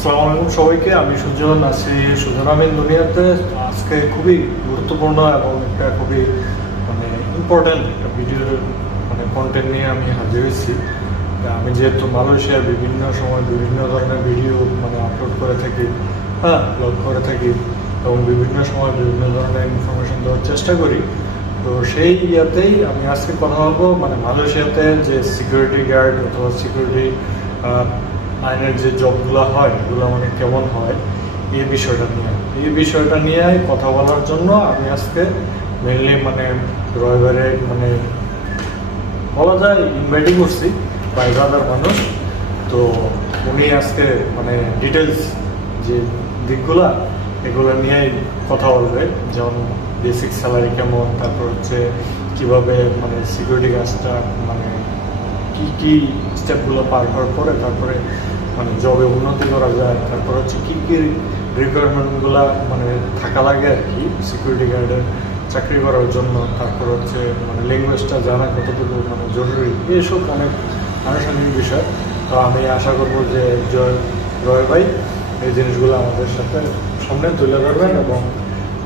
আসসালামু আলাইকুম সবাইকে। আমি সুজন আছি সুজনামিন দুনিয়াতে। আজকে খুবই গুরুত্বপূর্ণ এবং একটা খুবই ইম্পর্টেন্ট একটা ভিডিও কন্টেন্ট নিয়ে আমি হাজির হয়েছি। আমি যেহেতু মালয়েশিয়ার বিভিন্ন সময় বিভিন্ন ধরনের ভিডিও আপলোড করে থাকি, ব্লগ করে থাকি এবং বিভিন্ন সময় বিভিন্ন ধরনের ইনফরমেশন দেওয়ার চেষ্টা করি। তো সেই ইয়াতেই আমি আজকে কথা বলবো মালয়েশিয়াতে যে সিকিউরিটি গার্ড অথবা সিকিউরিটি আইনের যে জবগুলো হয় এগুলো কেমন হয় এই বিষয়টা নিয়ে কথা বলার জন্য আমি আজকে মেনলি রবিবারে বলা যায় ইনভাইটই করছি বাই ব্রাদার মানুষ। তো উনি আজকে ডিটেলস যে দিকগুলা এগুলো নিয়েই কথা বলবে, যেমন বেসিক স্যালারি কেমন, তারপর হচ্ছে কীভাবে সিকিউরিটি গার্ডসটা কী কী স্টেপগুলো পার হওয়ার পরে তারপরে জবে উন্নতি করা যায়, তারপর হচ্ছে কী কী রিকোয়ারমেন্টগুলো থাকা লাগে আর কি সিকিউরিটি গার্ডের চাকরি করার জন্য, তারপর হচ্ছে ল্যাঙ্গুয়েজটা জানা কতটুকু জরুরি, এইসব অনেক আনুষঙ্গিক বিষয়। তো আমি আশা করব যে রয় ভাই এই জিনিসগুলো আমাদের সাথে সামনে তুলে ধরবেন। এবং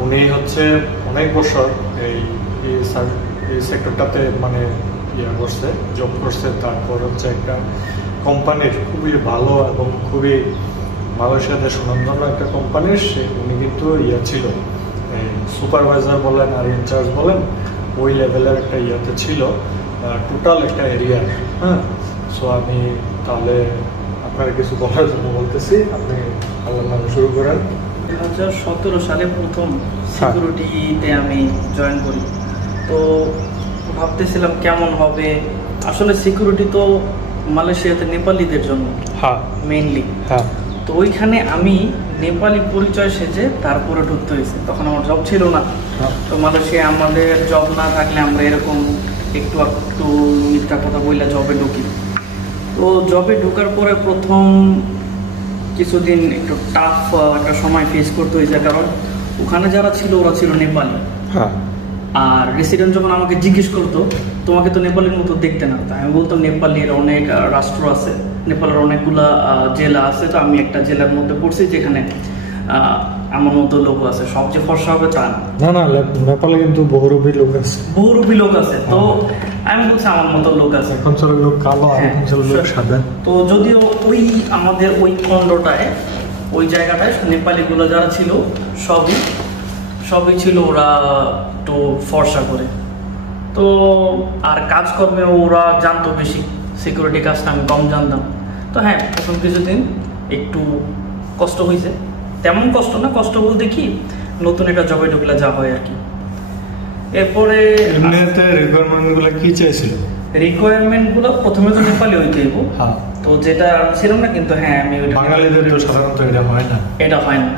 উনি হচ্ছে অনেক বছর এই সেক্টরটাতে করছে, জব করছে। তারপর হচ্ছে একটা কোম্পানির খুবই ভালো এবং খুবই মালয়েশিয়াতে সুনামধন্য একটা কোম্পানির উনি কিন্তু ছিল সুপারভাইজার বলেন আর ইনচার্জ বলেন ওই লেভেলের একটা ছিল টোটাল একটা এরিয়া। সো আমি তাহলে আপনার কিছু বলার জন্য বলতেছি, আপনি আল্লাহর নামে শুরু করেন। 2017 সালে প্রথম সিকিউরিটিতে আমি জয়েন করি। তো ভাবতেছিলাম কেমন হবে। আসলে সিকিউরিটি তো মালয়েশিয়াতে নেপালিদের জন্য মেইনলি। তো ওইখানে আমি নেপালি পরিচয় সেজে তারপরে ঢুকতে হয়েছে। তখন আমার জব ছিল না। তো মালয়েশিয়া আমাদের জব না থাকলে আমরা এরকম একটু একটু মিথ্যা কথা বললে জবে ঢুকি। তো জবে ঢোকার পরে প্রথম কিছুদিন একটু টাফ একটা সময় ফেস করতে হয়েছে, কারণ ওখানে যারা ছিল ওরা ছিল নেপালি। আর রেসিডেন্ট যখন আমাকে জিজ্ঞেস করতো তোমাকে তো নেপালের মতো দেখতে না, তাই আমি বলতাম নেপালের অনেক রাষ্ট্র আছে, নেপালের অনেকগুলা জেলা আছে। তো আমি একটা জেলার মধ্যে পড়ছি যেখানে আমার মতো লোক আছে। সব যে ফর্সা হবে তা না, নেপালে কিন্তু বহুরূপী লোক আছে। তো আমি বলছি আমার মতো লোক আছে। এখন চলে লোক কালো, এখন চলে লোক সাদা। তো যদিও ওই আমাদের ওই খণ্ডটায় ওই জায়গাটায় নেপালিগুলো যারা ছিল সবই ছিল ওরা একটু ফর্সা করে। তো আর কাজকর্মে ওরা জানতো বেশি, সিকিউরিটি কাজটা আমি কম জানতাম। তো হ্যাঁ, প্রথম কিছুদিন একটু কষ্ট হয়েছে, তেমন কষ্ট না, কষ্ট বলতে কি নতুন একটা জবে ঢুকলে যা হয় আর কি। এরপরে রিকোয়ারমেন্টগুলো কি চাইছিল? রিকোয়ারমেন্টগুলো প্রথমে তো নেপালি হইতে হইব। তো যেটা ছিলাম না, কিন্তু হ্যাঁ আমি বাঙালিদের তো সাধারণত এটা হয় না।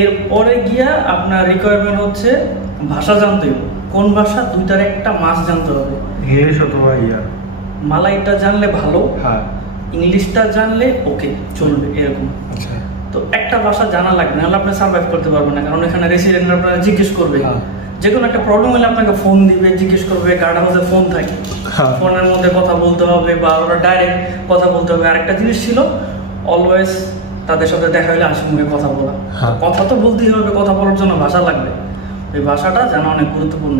এরপরে গিয়া আপনার রিকোয়ারমেন্ট হচ্ছে ভাষা জানতে হবে। কোন ভাষা? দুইটার একটা মাস জানতে হবে। ইংলিশ অথবা মালাইটা জানলে ভালো, ইংলিশটা জানলে ওকে চলবে এরকম। তো একটা ভাষা জানা লাগবে, নাহলে আপনি সার্ভাইভ করতে পারবেন না। কারণ এখানে রেসিডেন্ট আপনারা জিজ্ঞেস করবে, যে কোনো একটা প্রবলেম হলে আপনাকে ফোন দিবে, জিজ্ঞেস করবে। গার্ড হাউসে ফোন থাকে, ফোনের মধ্যে কথা বলতে হবে বা ওরা ডাইরেক্ট কথা বলতে হবে। আরেকটা জিনিস ছিল অলওয়েজ তাদের সাথে দেখা হলে হাসি মুখে কথা বলা। কথা তো বলতেই হবে, কথা বলার জন্য ভাষা লাগবে। ওই ভাষাটা জানা অনেক গুরুত্বপূর্ণ।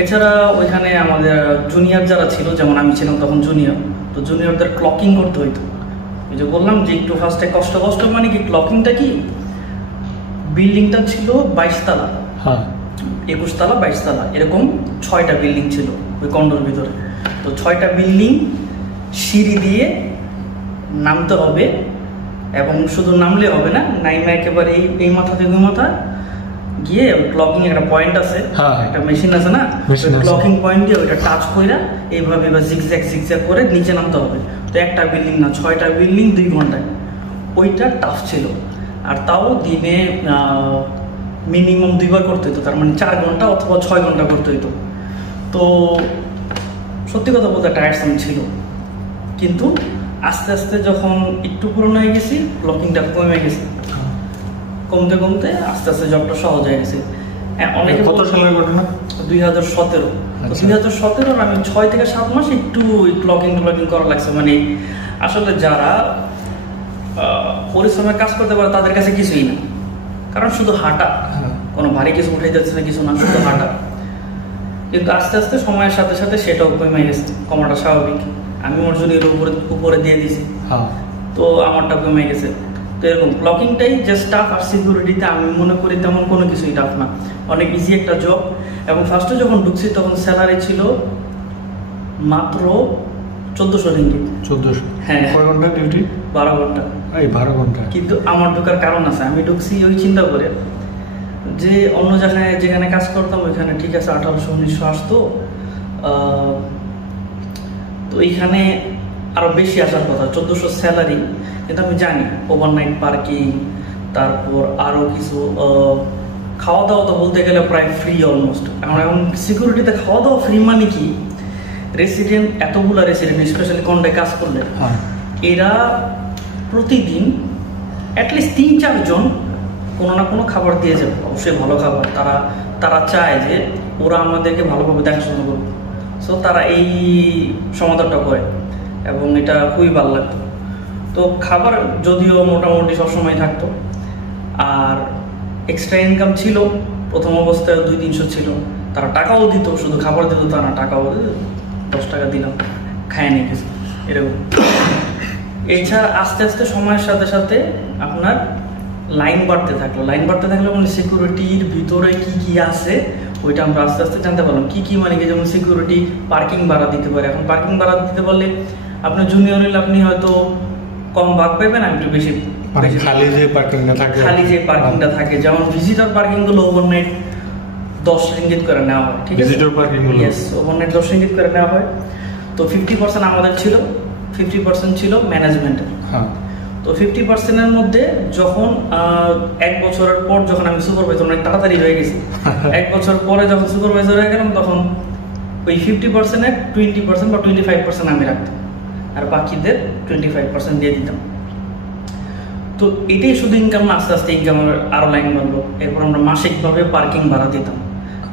এছাড়া ওইখানে আমাদের জুনিয়র যারা ছিল, যেমন আমি ছিলাম তখন জুনিয়র, তো জুনিয়রদের ক্লকিং করতে হইতো। এই যে বললাম যে একটু ফার্স্টে কষ্ট কি ক্লকিংটা কি, বিল্ডিংটা ছিল 22 তলা, 21 তলা 22 তলা এরকম 6টা বিল্ডিং ছিল ওই কন্ডোর ভিতরে। তো 6টা বিল্ডিং সিঁড়ি দিয়ে নামতে হবে, এবং শুধু নামলে হবে না, নাইমে একেবারে এই মাথা থেকে ওই মাথা গিয়ে ক্লকিং একটা পয়েন্ট আছে, একটা মেশিন আছে না, ক্লকিং পয়েন্ট দিয়ে ওইটা টাচ করে এইভাবে জিগজ্যাগ করে নিচে নামতে হবে। তো একটা বিল্ডিং না, 6টা বিল্ডিং 2 ঘন্টায়। ওইটা টাফ ছিল। আর তাও দিনে মিনিমাম 2 বার করতে হতো, তার 4 ঘন্টা অথবা 6 ঘন্টা করতে হতো। তো সত্যি কথা বলতে টায়ারসাম ছিল, কিন্তু আস্তে আস্তে যখন একটু পুরনো হয়ে গেছি ক্লকিংটা কমে গেছে, কমতে আস্তে আস্তে জবটা সহজ হয়ে গেছে। অনেকে কত সালের ঘটনা? 2017। 2017 আমি 6 থেকে 7 মাস একটু ক্লকিং করা লাগছে। আসলে যারা পরিশ্রমের কাজ করতে পারে তাদের কাছে কিছুই না, কারণ শুধু হাঁটা, কোনো ভারী কিছু উঠে যাচ্ছে না, কিছু না, শুধু হাঁটা। কিন্তু আস্তে আস্তে সময়ের সাথে সাথে সেটাও কমে গেছে, কমাটা স্বাভাবিক। আমি মজুরির উপরে দিয়ে দিছি, তো আমারটা কমে গেছে। তো এরকম ক্লকিংটাই যে টাফ, আর সিকিউরিটিতে আমি মনে করি তেমন কোনো কিছুই টাফ না, অনেক ইজি একটা জব। এবং ফার্স্টে যখন ঢুকছি তখন স্যালারি ছিল মাত্র 1400 রিঙ্গিত। 1400? হ্যাঁ। কয় ঘন্টা ডিউটি? 12 ঘন্টা। এই 12 ঘন্টা। কিন্তু আমার ঢোকার কারণ আছে, আমি ঢুকছি ওই চিন্তা করে যে অন্য জায়গায় যেখানে কাজ করতাম ওইখানে ঠিক আছে 1800-1900 আসতো, তো এইখানে আরো বেশি আসার কথা, 1400 স্যালারি। কিন্তু আমি জানি ওভারনাইট পার্কিং, তারপর আরো কিছু খাওয়া দাওয়া তো বলতে গেলে প্রায় ফ্রি অলমোস্ট। এখন সিকিউরিটিতে খাওয়া দাওয়া ফ্রি মানে কি, রেসিডেন্ট, এতগুলো রেসিডেন্ট স্পেশালি কন্ডে কাজ করলে এরা প্রতিদিন অ্যাটলিস্ট 3-4 জন কোনো না কোনো খাবার দিয়ে যাবে, অবশ্যই ভালো খাবার। তারা চায় যে ওরা আমাদেরকে ভালোভাবে দেখাশোনা করবে, সো তারা এই সমাধানটা করে এবং এটা খুবই ভালো লাগতো। তো খাবার যদিও মোটামুটি সবসময় থাকতো, আর এক্সট্রা ইনকাম ছিল প্রথম অবস্থায় 200-300 ছিল। তারা টাকাও দিত, শুধু খাবার দিত তা না, টাকাও 10 টাকা দিলাম, খায় নি কিছু, এরকম। এছাড়া আস্তে আস্তে সময়ের সাথে সাথে আপনার লাইন বাড়তে থাকলো, মানে সিকিউরিটির ভিতরে কি কি আছে ওইটা আমরা আস্তে আস্তে জানতে পারলাম। কি কি মানে কি, যেমন সিকিউরিটি পার্কিং ভাড়া দিতে পারে। এখন পার্কিং ভাড়া দিতে পারলে আপনার জুনিয়র হলে আপনি হয়তো কম ভাগ পাবেন, আমি একটু বেশি। খালি যে পার্কিংটা থাকে, যেমন ভিজিটর পার্কিং গুলো ওভারনাইট 10 রিঙ্গিত করে নেওয়া হয়, ঠিক আছে? ভিজিটর পার্কিং গুলো ওভারনাইট 10 রিঙ্গিত করে নেওয়া হয়। তো 50% আমাদের ছিল, 50% ছিল ম্যানেজমেন্টের। তো 50%-এর মধ্যে যখন 1 বছরের পর যখন আমি সুপারভাইজার, অনেক তাড়াতাড়ি হয়ে গেছি, 1 বছর পরে যখন সুপারভাইজার হয়ে গেলাম তখন ওই 50%-এর 20% বা 25% আমি রাখতাম, আর বাকিদের 25% দিয়ে দিতাম। তো এটাই শুধু ইনকাম না, আস্তে আস্তে ইনকামের আরো লাইন বাড়লো। এরপর আমরা মাসিকভাবে পার্কিং ভাড়া দিতাম,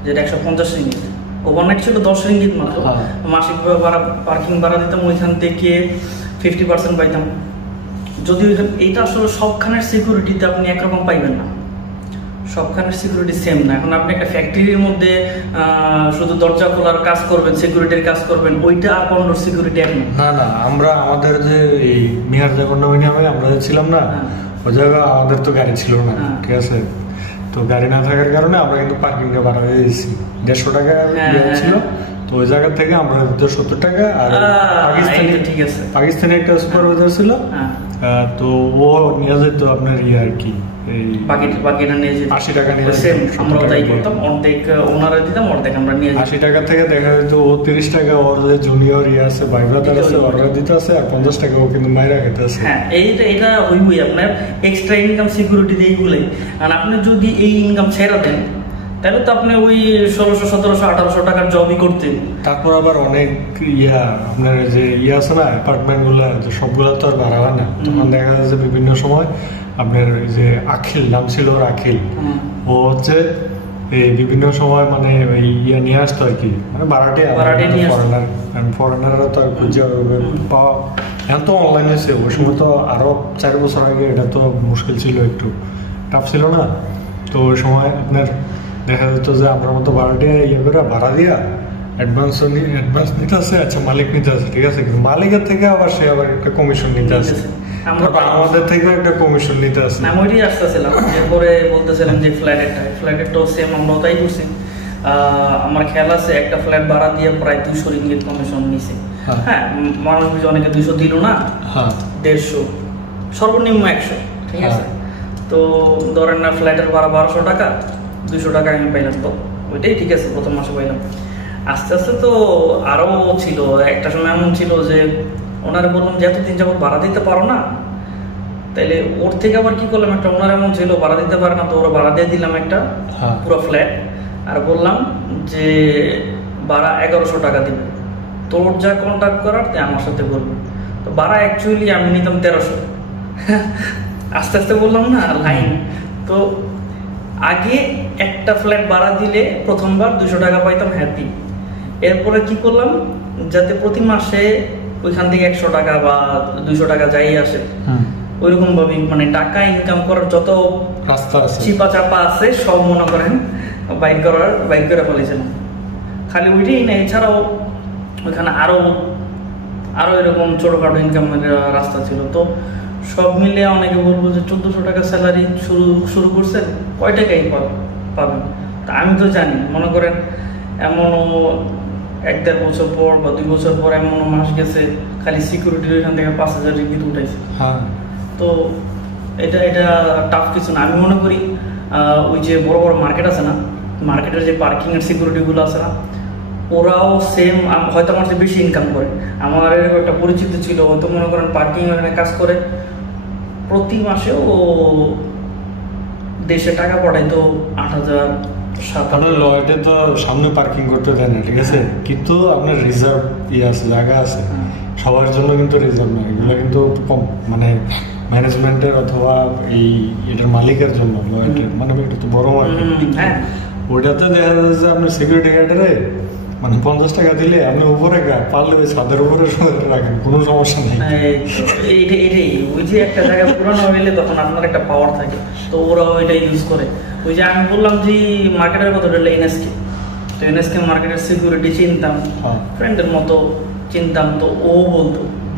যেটা 150 রিঙ্গিত। ওভারনাইট ছিল 10 রিঙ্গিত মাত্র, মাসিকভাবে পার্কিং ভাড়া দিতাম, ওইখান থেকে 50% পাইতাম। যদিও এটা আসলে সবখানের সিকিউরিটিতে আপনি একরকম পাইবেন না, সবখানের সিকিউরিটি সেম না। এখন আপনি একটা ফ্যাক্টরির মধ্যে শুধু দরজা খোলার কাজ করবেন, সিকিউরিটির কাজ করবেন, ওইটা আর কন্ডোর সিকিউরিটি এক না। আমরা আমাদের যে এই মিহার নামে আমরা ছিলাম না, ওই জায়গায় আমাদের তো গাড়ি ছিল না, ঠিক আছে? তো গাড়ি না থাকার কারণে আমরা কিন্তু পার্কিংটা বাড়া হয়ে গেছি, 150 টাকা ছিল। তো ওই জায়গা থেকে আমরা 70 টাকা। আর পাকিস্তানি একটা সুপারভাইজার ছিল, তো ও নিয়ে যেত আপনার আর কি বাকিটা নিয়ে যেত 80 টাকা নিয়ে। আমরা তাই করতাম, অর্ধেক ওনারা দিতাম, অর্ধেক আমরা নিয়ে 80 টাকা থেকে দেখা যেত ও 30 টাকা ওর যে জুনিয়র আছে, ভাই ব্রাদার আছে, ওরা দিতে আছে, আর 50 টাকা ও কিন্তু মাইরা খেতে আছে। হ্যাঁ, এটা হইবই আপনার এক্সট্রা ইনকাম সিকিউরিটি দিয়ে এইগুলোই। আর আপনি যদি এই ইনকাম ছেড়ে দেন তাহলে তো আপনি ওই 1600, 1700, 1800 টাকার জবই করতেন। তারপর আবার অনেক আপনার যে আছে না অ্যাপার্টমেন্ট গুলা, সবগুলা তো আর ভাড়া হয় না। তখন দেখা যাচ্ছে বিভিন্ন সময় আপনার ওই যে আখিল নাম ছিল, আখিল, ও হচ্ছে এই বিভিন্ন সময় মানে ওই নিয়ে আসতো আর কি, মানে ফরেনাররা তো আর খুঁজে পাওয়া। এখন তো অনলাইন হয়েছে, ওই সময় তো আরো 4 বছর আগে এটা তো মুশকিল ছিল, একটু টাফ ছিল না। তো ওই সময় আপনার দেখা যেত যে আমরা মতো ভাড়াটিয়া করে ভাড়া দিয়া অ্যাডভান্স নিতে আছে, আচ্ছা মালিক নিতে আছে, ঠিক আছে? কিন্তু মালিকের থেকে আবার সে আবার একটা কমিশন নিতে আছে, আমাদের থেকে একটা কমিশন নিতে আছে। আমি ওইটাই আসতেছিলাম, এরপরে বলতেছিলাম যে ফ্ল্যাটেরটাও সেম, আমরাও তাই করছি। আমার খেয়াল আছে একটা ফ্ল্যাট ভাড়া দিয়ে প্রায় 200 রিঙ্গিত কমিশন নিছে। হ্যাঁ, মানুষ অনেকে 200 দিল না, 150, সর্বনিম্ন 100, ঠিক আছে? তো ধরেন না ফ্ল্যাটের ভাড়া 1200 টাকা, 200 টাকা আমি পাইলাম, তো ওইটাই ঠিক আছে, প্রথম মাসে পাইলাম। আস্তে আস্তে তো আরো ছিল, একটা সময় এমন ছিল যে ওনারা বললাম যে এতদিন যাবত ভাড়া দিতে পারো না, তাইলে ওর থেকে আবার কি করলাম, একটা ওনার এমন ছিল ভাড়া দিতে পারে না, তো ওরা ভাড়া দিয়ে দিলাম একটা পুরো ফ্ল্যাট, আর বললাম যে ভাড়া 1100 টাকা দিবে, তোর যা কন্ট্যাক্ট করার তুই আমার সাথে করবি। তো ভাড়া অ্যাকচুয়ালি আমি নিতাম 1300। আস্তে আস্তে বললাম না লাইন। তো আগে একটা ফ্ল্যাট ভাড়া দিলে প্রথমবার 200 টাকা পাইতাম, হ্যাপি। এরপরে কি করলাম, যাতে প্রতি মাসে ওইখান থেকে 100 টাকা বা 200 টাকা যাই আসে, ওইরকম ভাবে মানে টাকা ইনকাম করার যত রাস্তা আছে, চিপা চাপা আছে সব মনে করেন বাইক করে ফেলেছিলাম। খালি ওইটাই না, এছাড়াও ওইখানে আরো এরকম ছোটখাটো ইনকামের রাস্তা ছিল। তো সব মিলিয়ে অনেকে বলবো যে 1400 টাকা স্যালারি শুরু করছেন, কয় টাকাই পাবেন। তা আমি তো জানি, মনে করেন এমনও 1-1.5 বছর পর বা 2 বছর পর এমনও মাস গেছে খালি সিকিউরিটির ওইখান থেকে 5000 রিঙ্গিত উঠাইছে। তো এটা টাফ কিছু না। আমি মনে করি ওই যে বড় বড় মার্কেট আছে না, মার্কেটের যে পার্কিং এর সিকিউরিটিগুলো আছে না, ওরাও সেম হয়তো আমার চেয়ে বেশি ইনকাম করে। আমার এরকম একটা পরিচিত ছিল, হয়তো মনে করেন পার্কিং এখানে কাজ করে, প্রতি মাসে ও দেশে টাকা পাঠাইতো 8000-7000। লয়েটে তো সামনে পার্কিং করতে দেয় না, ঠিক আছে, কিন্তু আপনার রিজার্ভ আছে, জায়গা আছে, সবার জন্য কিন্তু রিজার্ভ না, এগুলো কিন্তু কম মানে ম্যানেজমেন্টের অথবা এটার মালিকের জন্য লয়েটের, মানে এটা তো বড় মার্কেট। ওইটাতে দেখা যাচ্ছে যে আপনি সিকিউরিটি গার্ডে মানে 50 টাকা দিলে আপনি উপরে পারলে ওই ছাদের উপরে রাখেন, কোনো সমস্যা নেই। এটাই ওই যে একটা জায়গা পুরানো হইলে তখন আপনার একটা পাওয়ার থাকে, তো ওরা ওইটা ইউজ করে। ওই যে আমি বললাম যে মার্কেটের কথা বললে এনএসকে, তো এনএসকে মার্কেটের সিকিউরিটি চিনতাম, ফ্রেন্ডের মতো চিনতাম। তো ও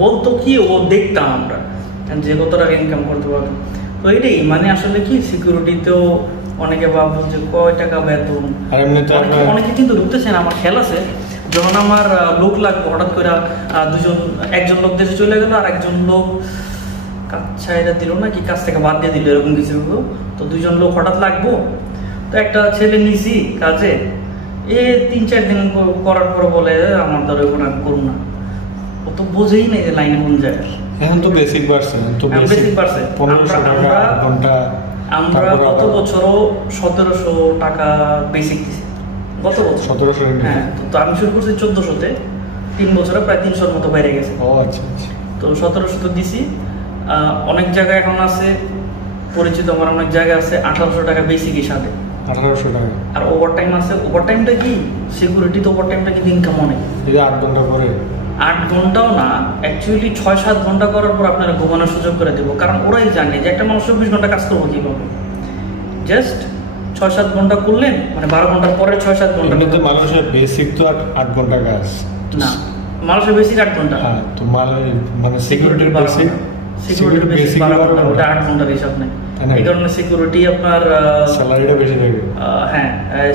বলতো কি, ও দেখতাম আমরা যে কত টাকা ইনকাম করতে পারবো। তো এটাই মানে আসলে কি সিকিউরিটিতেও অনেকে ভাববো যে কয় টাকা বেতন, অনেকে কিন্তু ঢুকতেছে না। আমার খেয়াল আছে যখন আমার লোক লাগবে, হঠাৎ করে একজন লোক দেশে চলে গেল, আর একজন লোক কাজ ছাইরা দিল না কি কাজ থেকে বাদ দিয়ে দিল, এরকম কিছু হলো। তো 2জন লোক হঠাৎ লাগবো, তো একটা ছেলে নিছি কাজে, 3-4 দিন করার পরে বলে আমার দ্বারা ওগুলো আমি করুন না। ও তো বোঝেই নেই যে লাইনে কোন যায়। এখন তো বেসিক বাড়ছে, আমরা গত বছরও 1700 টাকা বেসিক দিছি, গত বছর 1700। হ্যাঁ, তো আমি শুরু করছি 1400-তে, 3 বছরে প্রায় 300-র মতো বাইরে গেছে। তো 1700 তো দিছি। অনেক জায়গায় এখন আছে পরিচিত আমার, অনেক জায়গায় আছে 1800 টাকা বেসিক হিসাবে, 1800 টাকা। আর ওভারটাইম আছে। ওভারটাইমটা কি সিকিউরিটি, তো ওভারটাইমটা কি ইনকাম অনেক। 8 ঘন্টা করে, 8 ঘন্টাও না, অ্যাকচুয়ালি 6-7 ঘন্টা করার পর আপনারা ঘুমানোর সুযোগ করে দেবো। কারণ ওরাই জানে যে একটা মানুষ 24 ঘন্টা কাজ করবো কিভাবে। জাস্ট 6-7 ঘন্টা করলেন, মানে 12 ঘন্টার পরে 6-7 ঘন্টা। কিন্তু মানুষের বেসিক তো 8 ঘন্টা কাজ না, মানুষের বেসিক 8 ঘন্টা। হ্যাঁ, তো মানে সিকিউরিটির বেসিক, সিকিউরিটি বেসিক 12 ঘন্টা, ওটা 8 ঘন্টার হিসাব নেই। এই কারণে সিকিউরিটি আপনার স্যালারিটা বেশি থাকে। হ্যাঁ,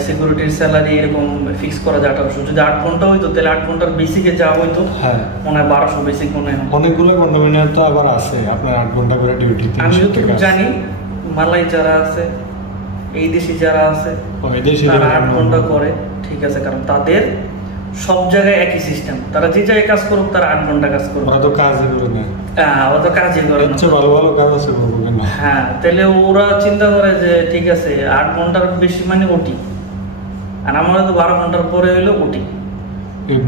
সিকিউরিটির স্যালারি এরকম ফিক্স করা যায় 1800। যদি 8 ঘন্টা হইতো তাহলে 8 ঘন্টার বেসিকে যা হইতো, হ্যাঁ, মনে হয় 1200 বেসিক মনে হয়। অনেকগুলো কন্ডোমিনিয়াম তো আবার আছে আপনার 8 ঘন্টা করে ডিউটি। আমি যতটুকু জানি মালাই যারা আছে, এই দেশি যারা আছে, তারা 8 ঘন্টা করে, ঠিক আছে, কারণ তাদের সব জায়গায় একই সিস্টেম। তারা যে জায়গায় কাজ করুক তারা 8 ঘন্টা কাজ করুক। ওরা তো কাজই করে না। হ্যাঁ, ওরা তো কাজই করে না। ভালো ভালো কাজ আছে না। হ্যাঁ, তাহলে ওরা চিন্তা করে যে ঠিক আছে 8 ঘন্টার বেশি মানে ওটি, আর আমরা তো 12 ঘন্টার পরে হইলো ওটি।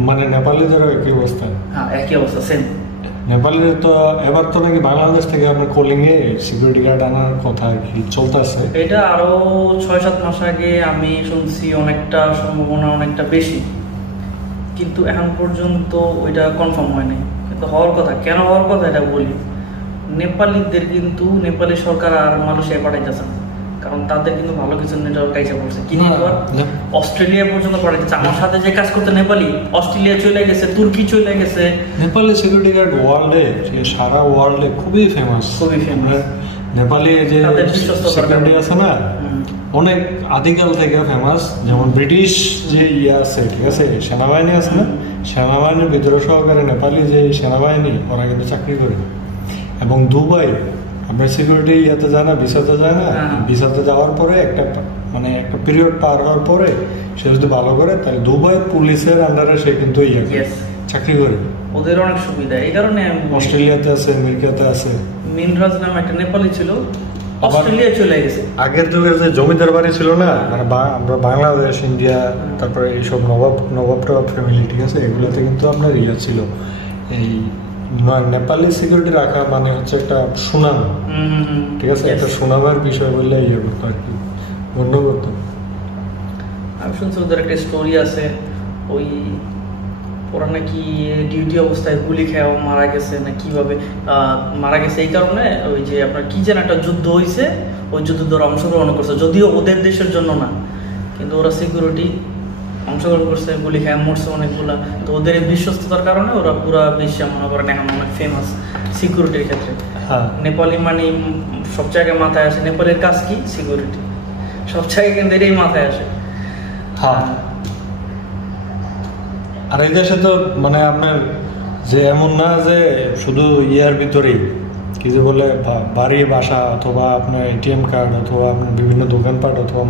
মানে নেপালিদেরও একই অবস্থা। হ্যাঁ, একই অবস্থা, সেম। নেপালের তো এবার তো নাকি বাংলাদেশ থেকে আপনার কলিং এ সিকিউরিটি গার্ড আনার কথা কি চলতেছে। এটা আরো 6-7 মাস আগে আমি শুনছি অনেকটা সম্ভাবনা অনেকটা বেশি, কিন্তু এখন পর্যন্ত ওইটা কনফার্ম হয়নি। কিন্তু হওয়ার কথা, কেন হওয়ার কথা এটা বলি, নেপালিদের কিন্তু নেপালি সরকার আর মালয়েশিয়া পাঠাইতেছে না, কারণ তাদের কিন্তু ভালো কিছু নেটওয়ার্ক আইসা পড়ছে। কি নেটওয়ার্ক? অস্ট্রেলিয়া পর্যন্ত পাঠাইতেছে। আমার সাথে যে কাজ করতে নেপালি অস্ট্রেলিয়া চলে গেছে, তুর্কি চলে গেছে। নেপালি সিকিউরিটি গার্ড ওয়ার্ল্ডে, সারা ওয়ার্ল্ডে খুবই ফেমাস, খুবই ফেমাস। নেপালি যে সিকিউরিটি আছে না, অনেক আদিকাল থেকে ফেমাস। যেমন ব্রিটিশ যে আছে, ঠিক আছে, সেনাবাহিনী আছে না, সেনাবাহিনীর ভিতরে সহকারে নেপালি যে সেনাবাহিনী, ওরা কিন্তু চাকরি করে। এবং দুবাই আপনার সিকিউরিটি ইয়াতে যায় না, ভিসাতে যায় না, ভিসাতে যাওয়ার পরে একটা মানে একটা পিরিয়ড পার হওয়ার পরে সে যদি ভালো করে তাহলে দুবাই পুলিশের আন্ডারে সে কিন্তু চাকরি করে। ওদের অনেক সুবিধা, এই কারণে অস্ট্রেলিয়াতে আছে, আমেরিকাতে আছে। মিনরাজ নামে একটা নেপালি ছিল, অস্ট্রেলিয়া চলে গেছে। আগের যুগের যে জমিদার বাড়ি ছিল না, মানে আমরা বাংলাদেশ, ইন্ডিয়া, তারপরে এইসব নবাব ফ্যামিলি, ঠিক আছে, এগুলোতে কিন্তু আপনার ইয়ে ছিল। এই নেপালি সিকিউরিটি রাখা মানে হচ্ছে একটা সুনাম, ঠিক আছে, একটা সুনামের বিষয় বললে ইয়ে করতো আর কি, গণ্য করতো। আমি শুনছি ওদের একটা স্টোরি আছে, ওই ওরা নাকি ডিউটি অবস্থায় গুলি খেয়ে মারা গেছে না কিভাবে মারা গেছে, এই কারণে ওই যে আপনার কি যেন একটা যুদ্ধ হয়েছে, ওই যুদ্ধে ওরা অংশগ্রহণ করছে, যদিও ওদের দেশের জন্য না, কিন্তু ওরা সিকিউরিটি অংশগ্রহণ করছে, গুলি খেয়ে মরছে অনেকগুলা। তো ওদের এই বিশ্বস্ততার কারণে ওরা পুরো বিশ্বে মনে করেন এখন অনেক ফেমাস সিকিউরিটির ক্ষেত্রে। নেপালি মানে সব জায়গায় মাথায় আসে, নেপালের কাজ কি? সিকিউরিটি। সব জায়গায় কিন্তু এটাই মাথায় আসে। হ্যাঁ, আর এই দেশে তো মানে আপনার যে এমন না যে শুধু ইয়ার ভিতরেই কি যে বলে বাড়ি বাসা অথবা আপনার এটিএম কার্ড অথবা আপনার বিভিন্ন দোকানপাট অথবা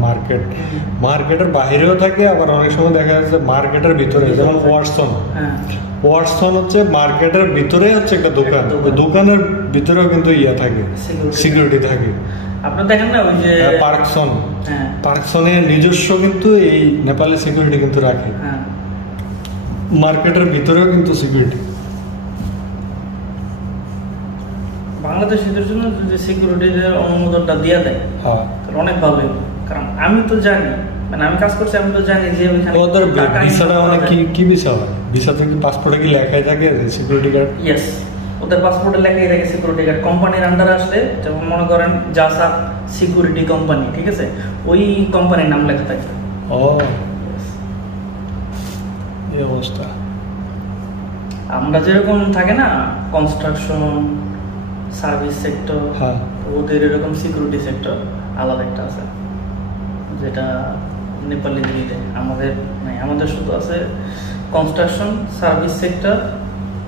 মার্কেটের বাহিরেও থাকে, আবার অনেক সময় দেখা যাচ্ছে মার্কেটের ভিতরে, যেমন ওয়াটসন হচ্ছে মার্কেটের ভিতরে হচ্ছে একটা দোকান, দোকানের ভিতরেও কিন্তু ইয়া থাকে, সিকিউরিটি থাকে। আপনার দেখেন না ওই যে পার্কসনে নিজস্ব কিন্তু এই নেপালি সিকিউরিটি কিন্তু রাখে, মার্কেটের ভিতরেও কিন্তু সিকিউরিটি। বাংলাদেশিদের জন্য যদি সিকিউরিটির অনুমোদনটা দিয়ে দেয় তাহলে অনেক ভালো, কারণ আমি তো জানি, মানে আমি কাজ করছি, আমি তো জানি যে ওইখানে ওদের ভিসাটা মানে কি ভিসা হয়, ভিসাতে কি পাসপোর্টে কি লেখাই থাকে সিকিউরিটি গার্ড? ইয়েস, ওদের পাসপোর্টে লেখাই থাকে সিকিউরিটি গার্ড। কোম্পানির আন্ডারে আসলে যেমন মনে করেন জাসা সিকিউরিটি কোম্পানি, ঠিক আছে, ওই কোম্পানির নাম লেখা থাকে। ও এই অবস্থা। আমরা যেরকম থাকে না কনস্ট্রাকশন সার্ভিস সেক্টর, ওদের এরকম সিকিউরিটি সেক্টর আলাদা একটা আছে, যেটা নেপালি দিল্লিতে। আমাদের নাই, আমাদের শুধু আছে কনস্ট্রাকশন সার্ভিস সেক্টর,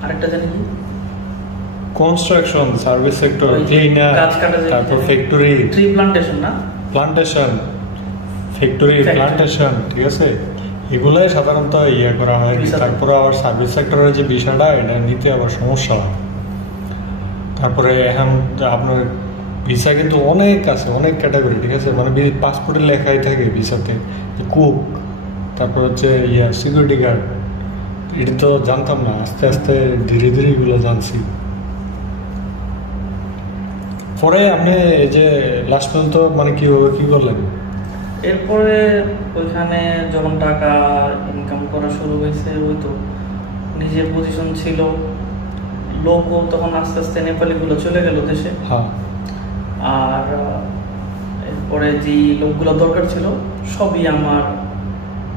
আরেকটা জানি কি কনস্ট্রাকশন সার্ভিস সেক্টর, ক্লিনার, তারপর ফ্যাক্টরি, ট্রি প্লান্টেশন, না প্লান্টেশন, ফ্যাক্টরি প্লান্টেশন, ঠিক আছে, এগুলাই সাধারণত ইয়ে করা হয়। তারপরে আবার সার্ভিস সেক্টরের যে বিষয়টা, এটা নিতে আবার সমস্যা হয়। তারপরে এখন আপনার ভিসা কিন্তু অনেক আছে, অনেক ক্যাটাগরি, ঠিক আছে, মানে পাসপোর্টে লেখাই থাকে ভিসাতে কুক, তারপর হচ্ছে ইয়া সিকিউরিটি গার্ড। এটা তো জানতাম না, আস্তে আস্তে ধীরে ধীরে এগুলো জানছি। পরে আপনি এই যে লাস্ট পর্যন্ত মানে কীভাবে কী করলেন? এরপরে ওইখানে যখন টাকা ইনকাম করা শুরু হয়েছে, ওই তো নিজের পজিশন ছিল, লোকও তখন আস্তে আস্তে নেপালিগুলো চলে গেল দেশে। আর এরপরে যে লোকগুলো দরকার ছিল সবই আমার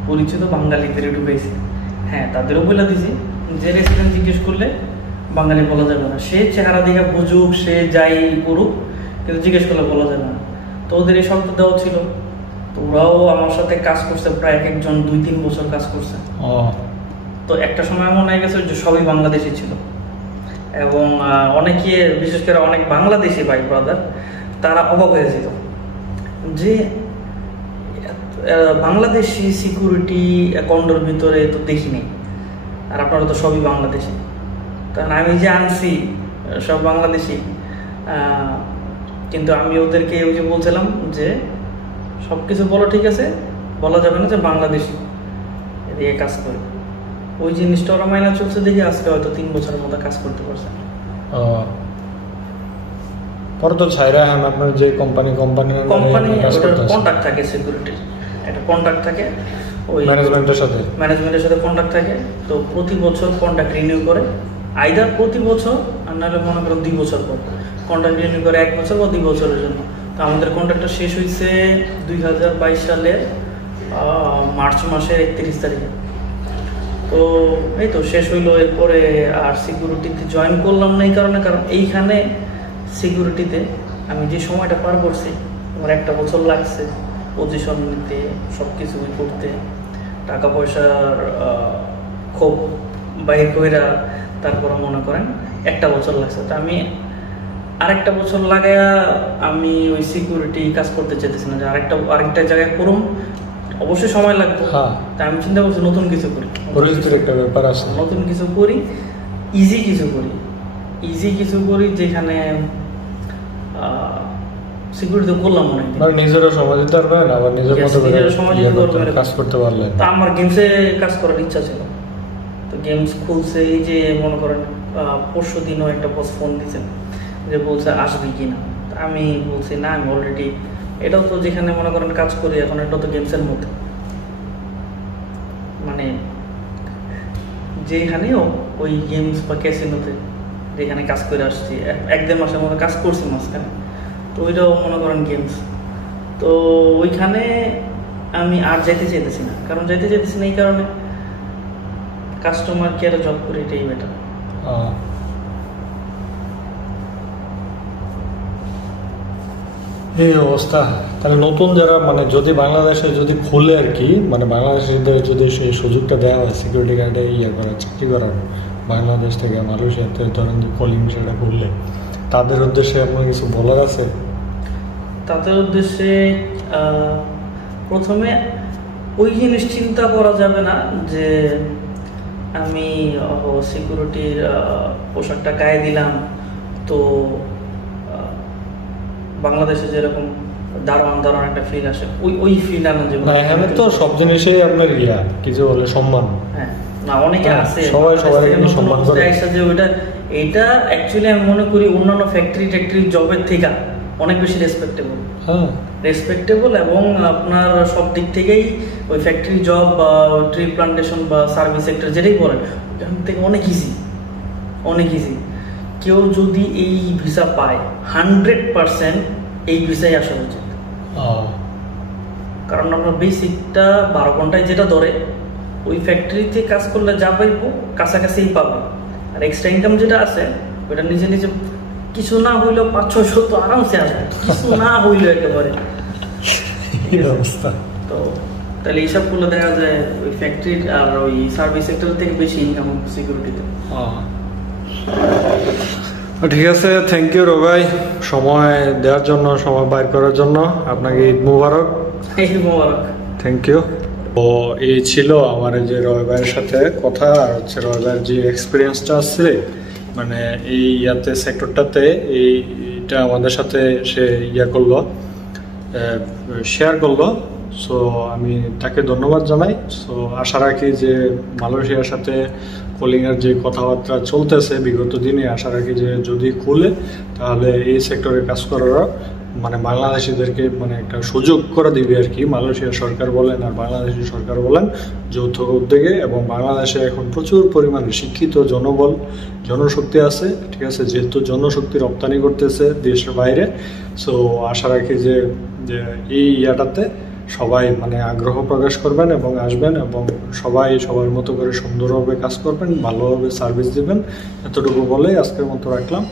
পরিচিত বাঙালিদের ঢুকেছে। হ্যাঁ, তাদেরও বলে দিছি যে রেসিডেন্ট জিজ্ঞেস করলে বাঙালি বলা যাবে না, সে চেহারা দেখে বুঝুক, সে যাই করুক, কিন্তু জিজ্ঞেস করলে বলা যাবে না। তো ওদের এই শব্দ দেওয়া ছিল, তো ওরাও আমার সাথে কাজ করছে, প্রায় এক একজন 2-3 বছর কাজ করছে। তো একটা সময় এমন হয়ে গেছে যে সবই বাংলাদেশি ছিল, এবং অনেকে, বিশেষ করে অনেক বাংলাদেশি ভাই ব্রাদার, তারা অবাক হয়ে যেত যে বাংলাদেশি সিকিউরিটি অ্যাকাউন্টের ভিতরে তো দেখিনি, আর আপনারা তো সবই বাংলাদেশি। কারণ আমি যে আনছি সব বাংলাদেশি, কিন্তু আমি ওদেরকে ওই যে বলছিলাম যে সব কিছু বলো ঠিক আছে, বলা যাবে না যে বাংলাদেশি এদিকে কাজ করে। ওই জিনিসটা ওরা মাইনা চলছে দেখে আজকে হয়তো 3 বছরের মতো কাজ করতে পারছে। পরে তো ছাইরা আপনার যে কোম্পানি কন্ট্যাক্ট থাকে, সিকিউরিটির একটা কন্ট্যাক্ট থাকে, ওই ম্যানেজমেন্টের সাথে কন্ট্যাক্ট থাকে। তো প্রতি বছর কন্ট্যাক্ট রিনিউ করে, আইদার প্রতি বছর আর নাহলে মনে করেন 2 বছর পর কন্ট্যাক্ট রিনিউ করে, 1 বছর বা 2 বছরের জন্য। তো আমাদের কন্ট্যাক্টটা শেষ হয়েছে 2022 সালের মার্চ মাসের 31 তারিখে। তো এই তো শেষ হইলো। এরপরে আর সিকিউরিটিতে জয়েন করলাম না এই কারণে, কারণ এইখানে সিকিউরিটিতে আমি যে সময়টা পার করছি, আমার 1 বছর লাগছে পজিশন নিতে, সব কিছু করতে, টাকা পয়সার খুব বাইর কইরা, তারপরে মনে করেন 1 বছর লাগছে। তো আমি আরেকটা বছর লাগায়া আমি ওই সিকিউরিটি কাজ করতে চাইতেছি না, যে আরেকটা জায়গায় করুম, অবশ্যই সময় লাগবে। তা আমি চিন্তা করছি নতুন কিছু করি, একটা ব্যাপার আছে, নতুন কিছু করি, ইজি কিছু করি যেখানে সিকিউরিটি করলাম মনে হয় নিজেরও সময় দিতে পারবেন, আবার নিজের মতো করে কাজ করতে পারলেন। তা আমার গেমসে কাজ করার ইচ্ছা ছিল, তো গেমস খুলছে। এই যে মনে করেন পরশু দিনও একটা বস ফোন দিয়েছেন যে বলছে আসবি কিনা, আমি বলছি না, আমি অলরেডি, এটাও তো যেখানে মনে করেন কাজ করি এখন, এটা তো গেমসের মধ্যে, মানে যেখানেও ওই গেমস বা ক্যাসিনোতে যেখানে কাজ করে আসছি, 1-1.5 মাসের মতো কাজ করছি মাঝখানে, তো ওইটাও মনে করেন গেমস। তো ওইখানে আমি আর যেতে চাইতেছি না, কারণ যেতে চাইতেছি না এই কারণে কাস্টমার কেয়ারে জব করে এটাই বেটার। এই অবস্থা। তাহলে নতুন যারা মানে যদি বাংলাদেশে যদি খুলে আর কি, মানে বাংলাদেশিদের যদি সেই সুযোগটা দেওয়া হয় সিকিউরিটি গার্ডে করার, চাকরি করার, বাংলাদেশ থেকে মালয়েশিয়াতে ধরেন যে কলিং সেটা খুললে, তাদের উদ্দেশ্যে আপনার কিছু বলার আছে? তাদের উদ্দেশ্যে প্রথমে ওই জিনিস চিন্তা করা যাবে না যে আমি সিকিউরিটির পোশাকটা গায়ে দিলাম তো বাংলাদেশে যেরকম দারোয়ান একটা ফিল আসে, ওই ফিল আনা যাবে না। এখানে তো সব জিনিসই আপনার কিছু বলে সম্মান। হ্যাঁ, না অনেকে আছে সবাই সম্মান করে যে ওইটা, এটা অ্যাকচুয়ালি আমি মনে করি অন্যান্য ফ্যাক্টরি জবের থেকে অনেক বেশি রেসপেক্টেবল। হ্যাঁ, রেসপেক্টেবল এবং আপনার সব দিক থেকেই ওই ফ্যাক্টরি জব বা ট্রি প্লান্টেশন বা সার্ভিস সেক্টর যেটাই বলেন ওখান থেকে অনেক ইজি। কেউ যদি এই ভিসা পায় 100% এই ভিসায় আসা উচিত, কারণ আপনার বেসিকটা 12 ঘন্টায় যেটা ধরে ওই ফ্যাক্টরিতে কাজ করলে যা পাইব কাছাকাছিই পাবে, আর এক্সট্রা ইনকাম যেটা আছে ওটা নিজে কিছু না হইলেও 500-600 তো আরামসে আসবে, কিছু না হইলেও একেবারে অবস্থা। তো তাহলে এইসব করলে দেখা যায় ওই ফ্যাক্টরি আর ওই সার্ভিস সেক্টর থেকে বেশি ইনকাম সিকিউরিটিতে। ঠিক আছে, থ্যাংক ইউ রবাই সময় দেওয়ার জন্য, সময় বাইর করার জন্য। আপনাকে ঈদ মুবারক। Thank you. তো এই ছিল আমার যে রয় ভাইয়ের সাথে কথা, আর হচ্ছে রয় ভাইয়ের যে এক্সপিরিয়েন্সটা আছে মানে এই সেক্টরটাতে, এইটা আমাদের সাথে সে করলো, শেয়ার করলো। সো আমি তাকে ধন্যবাদ জানাই। সো আশা রাখি যে মালয়েশিয়ার সাথে কলিংয়ের যে কথাবার্তা চলতেছে বিগত দিনে, আশা রাখি যে যদি খুলে তাহলে এই সেক্টরে কাজ করার মানে বাংলাদেশিদেরকে মানে একটা সুযোগ করে দিবে আর কি, মালয়েশিয়া সরকার বলেন আর বাংলাদেশি সরকার বলেন যৌথ উদ্যোগে। এবং বাংলাদেশে এখন প্রচুর পরিমাণে শিক্ষিত জনশক্তি আছে, ঠিক আছে, যেহেতু জনশক্তি রপ্তানি করতেছে দেশের বাইরে। সো আশা রাখি যে এই ইয়াটাতে সবাই মানে আগ্রহ প্রকাশ করবেন এবং আসবেন, এবং সবাই সবার মতো করে সুন্দরভাবে কাজ করবেন, ভালোভাবে সার্ভিস দিবেন। এতটুকু বলে আজকের মতো রাখলাম।